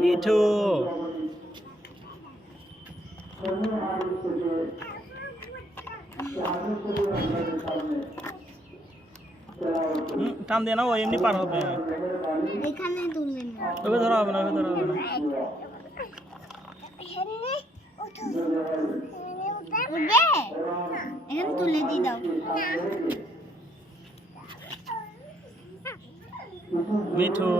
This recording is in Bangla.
মিঠু টান দিয়ে না ও এমনি পার হবে এখানে তুললেন ওকে ধরা হবে না ওকে ধরা হবে না উঠবে এখানে তুলে দিয়ে দাও মিঠু